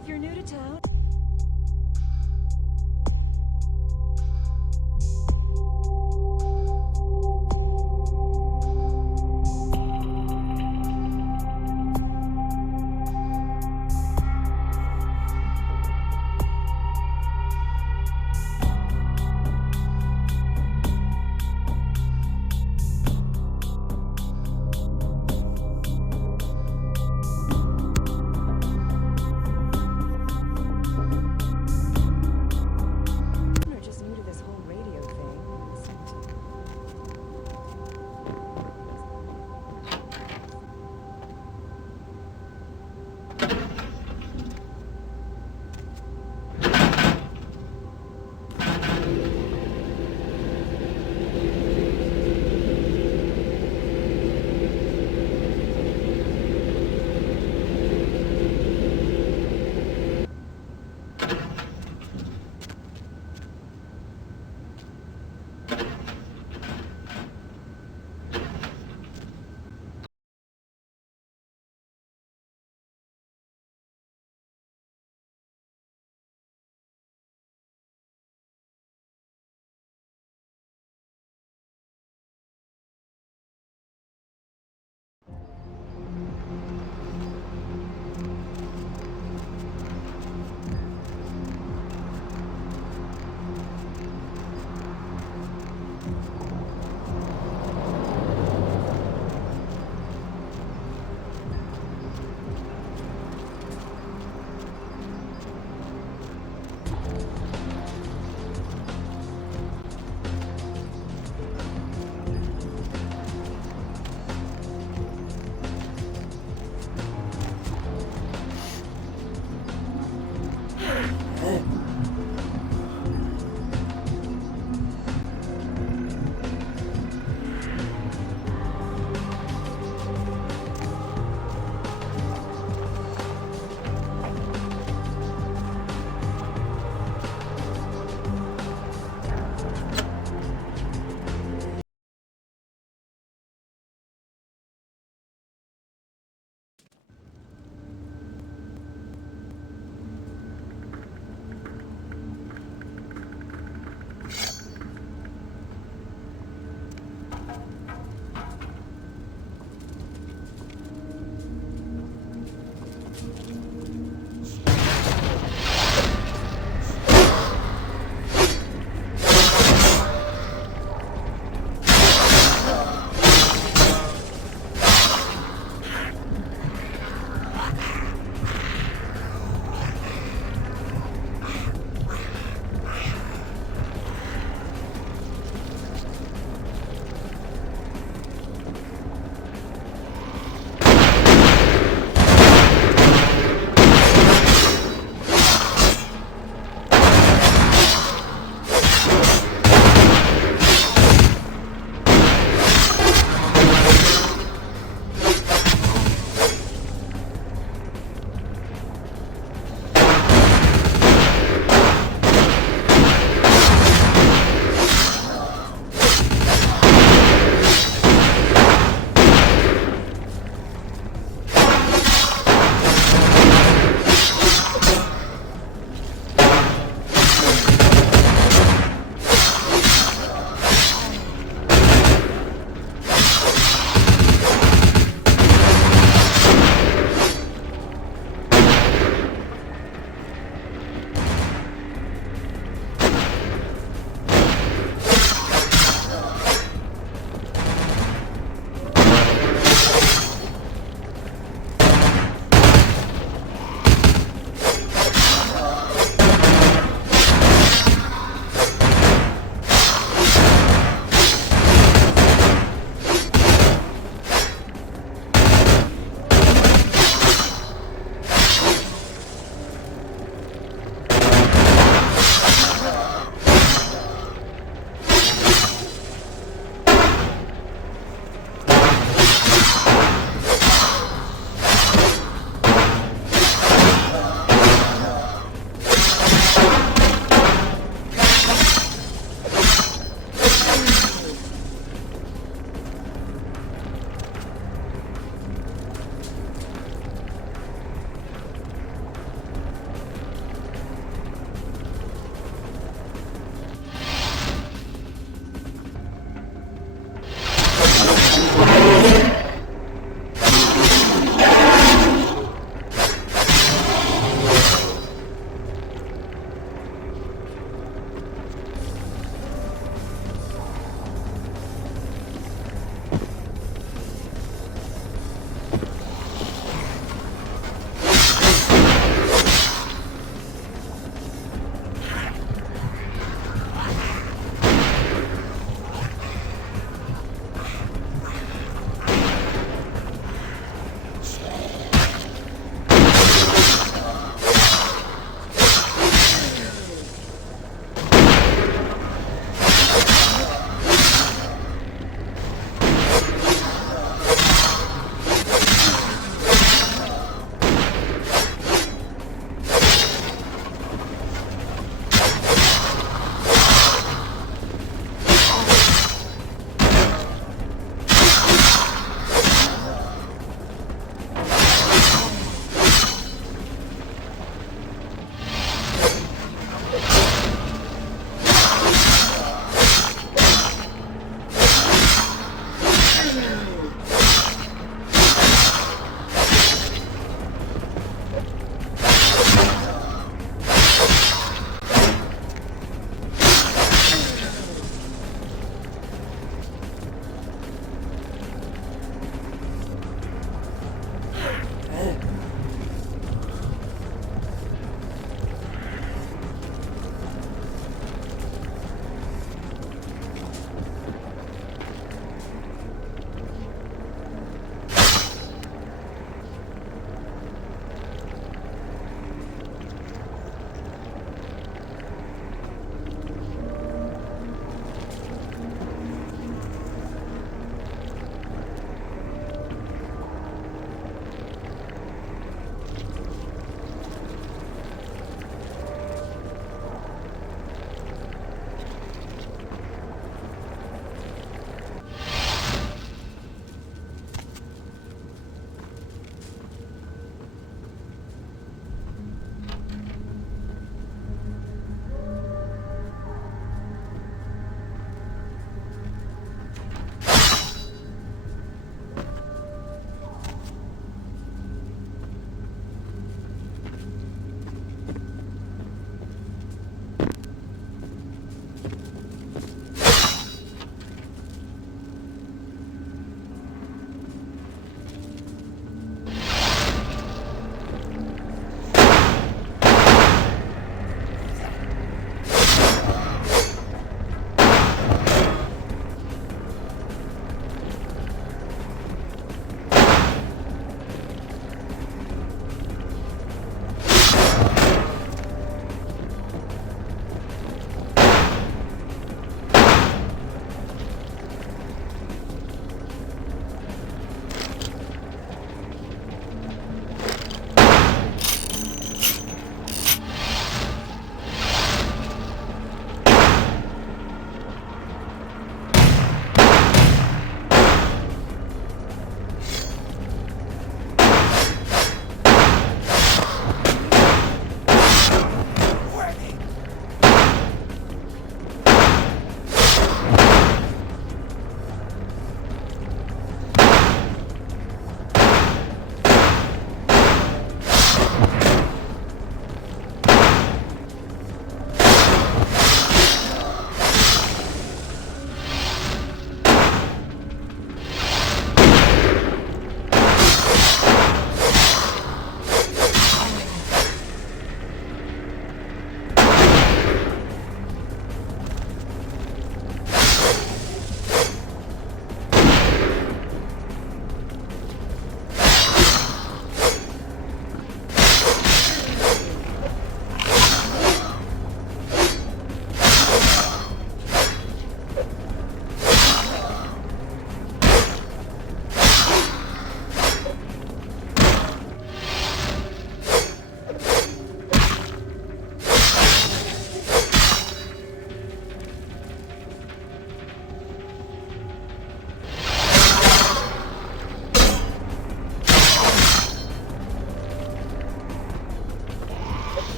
If you're new to town...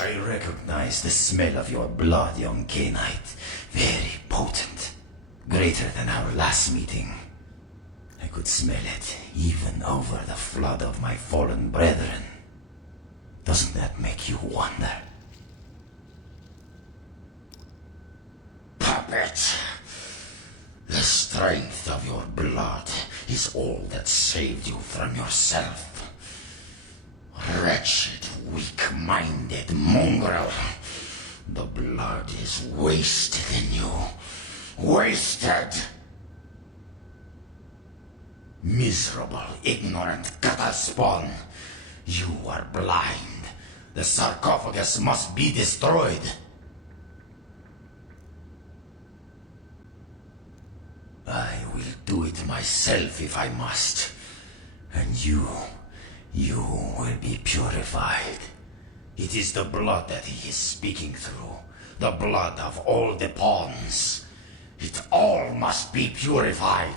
I recognize the smell of your blood, young Cainite. Very potent. Greater than our last meeting. I could smell it, even over the flood of my fallen brethren. Doesn't that make you wonder? Puppet! The strength of your blood is all that saved you from yourself. Wretched, weak-minded mongrel. The blood is wasted in you. Wasted! Miserable, ignorant cattle spawn. You are blind. The sarcophagus must be destroyed. I will do it myself if I must. And you will be purified. It is the blood that he is speaking through. The blood of all the pawns. It all must be purified.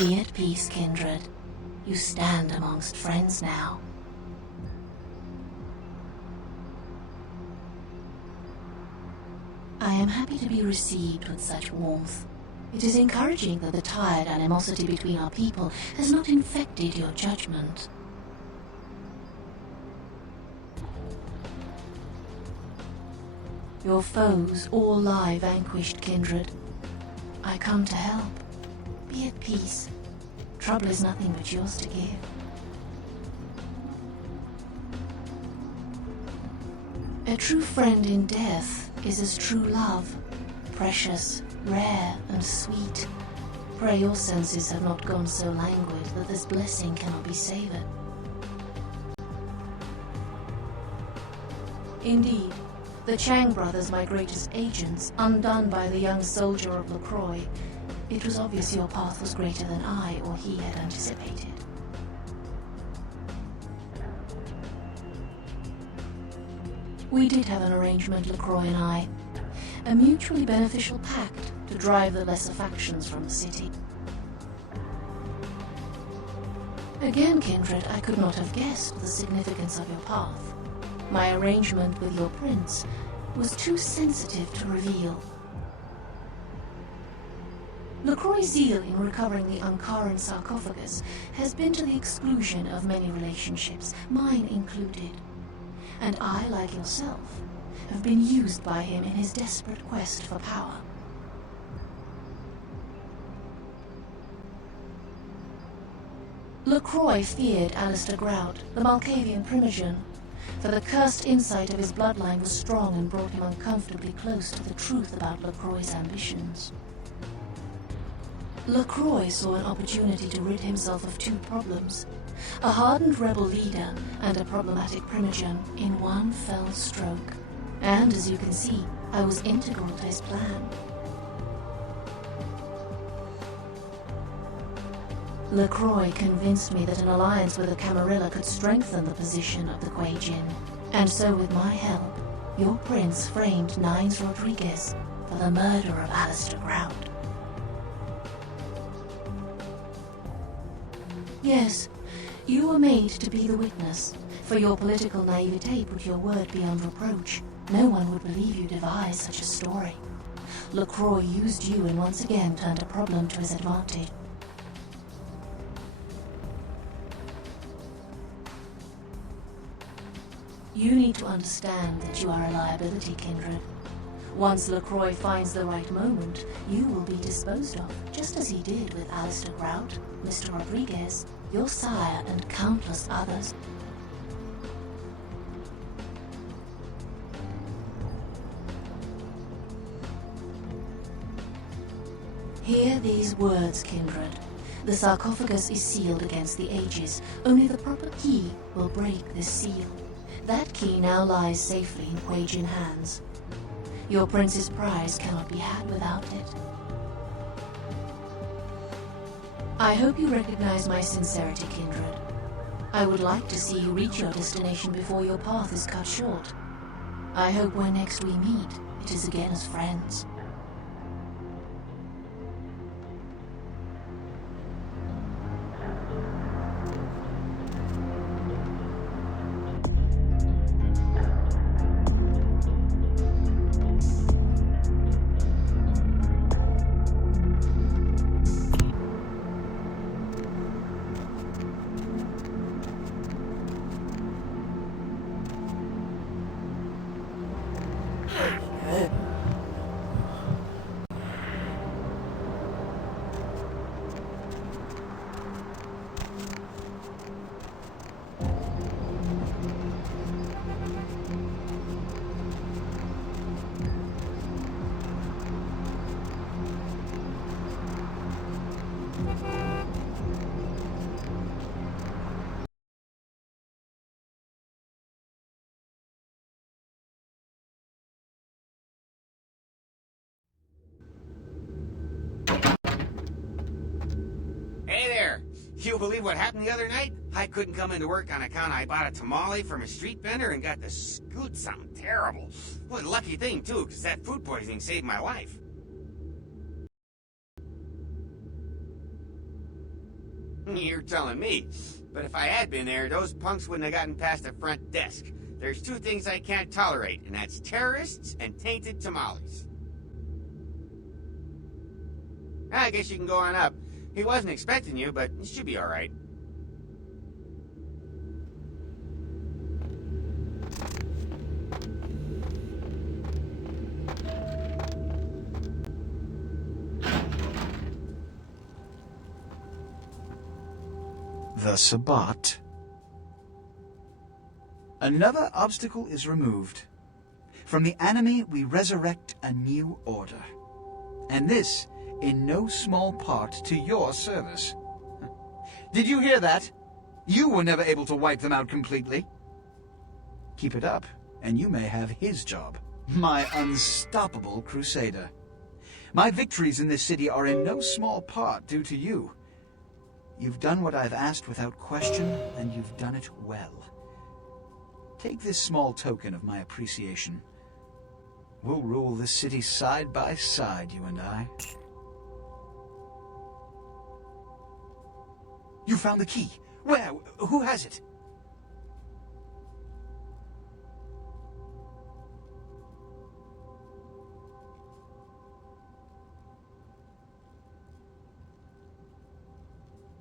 Be at peace, kindred. You stand amongst friends now. I am happy to be received with such warmth. It is encouraging that the tired animosity between our people has not infected your judgment. Your foes all lie vanquished, kindred. I come to help. Be at peace. Trouble is nothing but yours to give. A true friend in death is as true love, precious, rare, and sweet. Pray your senses have not gone so languid that this blessing cannot be savored. Indeed, the Chang brothers, my greatest agents, undone by the young soldier of LaCroix, it was obvious your path was greater than I or he had anticipated. We did have an arrangement, LaCroix and I, a mutually beneficial pact to drive the lesser factions from the city. Again, kindred, I could not have guessed the significance of your path. My arrangement with your prince was too sensitive to reveal. LaCroix's zeal in recovering the Ankaran sarcophagus has been to the exclusion of many relationships, mine included. And I, like yourself, have been used by him in his desperate quest for power. LaCroix feared Alistair Grout, the Malkavian primogen, for the cursed insight of his bloodline was strong and brought him uncomfortably close to the truth about LaCroix's ambitions. LaCroix saw an opportunity to rid himself of two problems, a hardened rebel leader and a problematic primogen, in one fell stroke. And as you can see, I was integral to his plan. LaCroix convinced me that an alliance with the Camarilla could strengthen the position of the Kuei Jin. And so with my help, your prince framed Nines Rodriguez for the murder of Alistair Grout. Yes, you were made to be the witness. For your political naivete put your word beyond reproach. No one would believe you devised such a story. LaCroix used you and once again turned a problem to his advantage. You need to understand that you are a liability, kindred. Once LaCroix finds the right moment, you will be disposed of, just as he did with Alistair Grout, Mr. Rodriguez, your sire, and countless others. Hear these words, kindred. The sarcophagus is sealed against the ages. Only the proper key will break this seal. That key now lies safely in Kuei Jin hands. Your prince's prize cannot be had without it. I hope you recognize my sincerity, kindred. I would like to see you reach your destination before your path is cut short. I hope when next we meet, it is again as friends. Hey there! You believe what happened the other night? I couldn't come into work on account I bought a tamale from a street vendor and got to scoot something terrible. What a lucky thing, too, because that food poisoning saved my life. You're telling me. But if I had been there, those punks wouldn't have gotten past the front desk. There's two things I can't tolerate, and that's terrorists and tainted tamales. I guess you can go on up. He wasn't expecting you, but you should be all right. The Sabbat. Another obstacle is removed. From the enemy we resurrect a new order. And this, in no small part, to your service. Did you hear that? You were never able to wipe them out completely. Keep it up, and you may have his job. My unstoppable crusader. My victories in this city are in no small part due to you. You've done what I've asked without question, and you've done it well. Take this small token of my appreciation. We'll rule this city side by side, you and I. You found the key. Where? Who has it?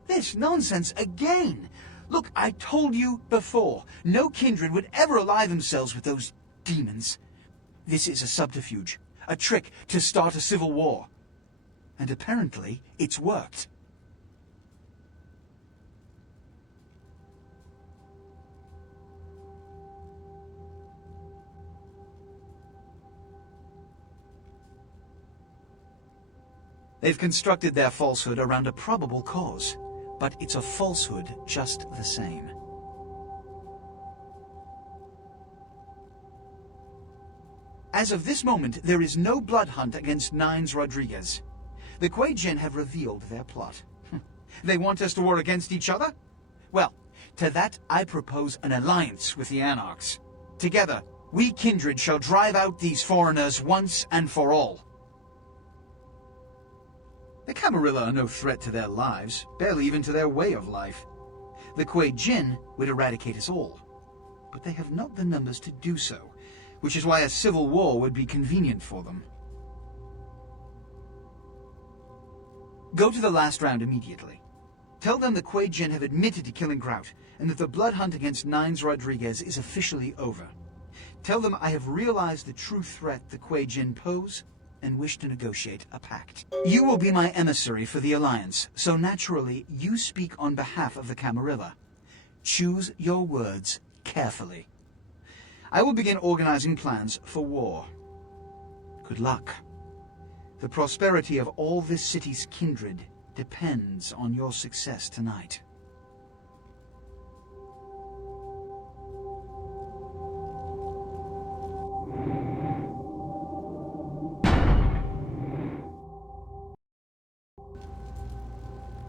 This nonsense again! Look, I told you before, no kindred would ever ally themselves with those demons. This is a subterfuge, a trick to start a civil war. And apparently, it's worked. They've constructed their falsehood around a probable cause. But it's a falsehood just the same. As of this moment, there is no blood hunt against Nines Rodriguez. The Kuei Jin have revealed their plot. They want us to war against each other? Well, to that I propose an alliance with the Anarchs. Together, we kindred shall drive out these foreigners once and for all. The Camarilla are no threat to their lives, barely even to their way of life. The Kuei Jin would eradicate us all, but they have not the numbers to do so, which is why a civil war would be convenient for them. Go to the last round immediately. Tell them the Kuei Jin have admitted to killing Grout, and that the blood hunt against Nines Rodriguez is officially over. Tell them I have realized the true threat the Kuei Jin pose, and wish to negotiate a pact. You will be my emissary for the Alliance, so naturally you speak on behalf of the Camarilla. Choose your words carefully. I will begin organizing plans for war. Good luck. The prosperity of all this city's kindred depends on your success tonight.